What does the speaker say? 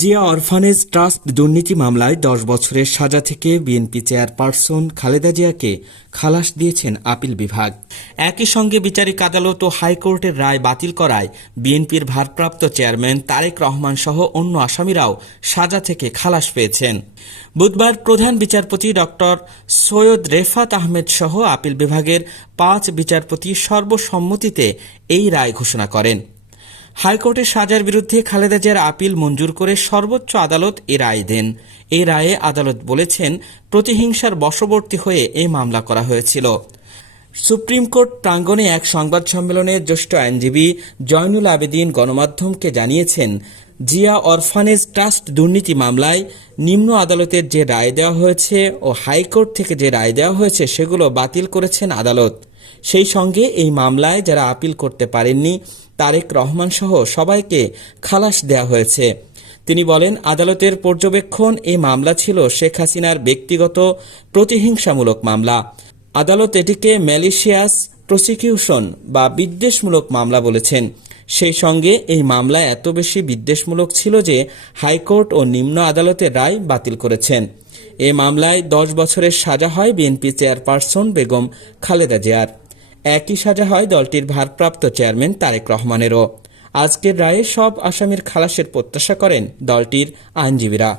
Zia orphanage trust দুর্নীতি মামলায় ১০ বছরের সাজা থেকে বিএনপি চেয়ারপারসন খালেদা জিয়াকে খালাস দিয়েছেন আপিল বিভাগ। একই সঙ্গে বিচারিক আদালত ও হাইকোর্টের রায় বাতিল করায় বিএনপির ভারপ্রাপ্ত চেয়ারম্যান তারেক রহমান সহ অন্য আসামিরাও সাজা থেকে খালাস পেয়েছেন। বুধবার প্রধান বিচারপতি ড. সৈয়দ রেফাত আহমেদ সহ আপিল বিভাগের ৫ বিচারপতি সর্বসম্মতিতে এই রায় ঘোষণা করেন। হাইকোর্টের সাজার বিরুদ্ধে খালেদা জিয়ার আপিল মঞ্জুর করে সর্বোচ্চ আদালত এ রায় দেন। এই রায়ে আদালত বলেছেন, প্রতিহিংসার বশবর্তী হয়ে এই মামলা করা হয়েছিল। সুপ্রিম কোর্ট প্রাঙ্গণে এক সংবাদ সম্মেলনে জ্যেষ্ঠ আইনজীবী জয়নুল আবেদিন গণমাধ্যমকে জানিয়েছেন, জিয়া অরফানেজ ট্রাস্ট দুর্নীতি মামলায় নিম্ন আদালতের যে রায় দেওয়া হয়েছে ও হাইকোর্ট থেকে যে রায় দেওয়া হয়েছে সেগুলো বাতিল করেছেন আদালত। সেই সঙ্গে এই মামলায় যারা আপিল করতে পারেননি তারেক রহমান সহ সবাইকে খালাস দেওয়া হয়েছে। তিনি বলেন, আদালতের পর্যবেক্ষণ এই মামলা ছিল শেখ হাসিনার ব্যক্তিগত প্রতিহিংসামূলক মামলা। আদালত এটিকে ম্যালিশিয়াস প্রসিকিউশন বা বিদ্বেষমূলক মামলা বলেছেন। সেই সঙ্গে এই মামলা এত বেশি বিদ্বেষমূলক ছিল যে হাইকোর্ট ও নিম্ন আদালতের রায় বাতিল করেছেন। এ মামলায় ১০ বছরের সাজা হয় বিএনপি চেয়ারপারসন বেগম খালেদা জিয়ার। একই সাজা হয় দলটির ভারপ্রাপ্ত চেয়ারম্যান তারেক রহমানেরও। আজকের রায়ে সব আসামির খালাসের প্রত্যাশা করেন দলটির আইনজীবীরা।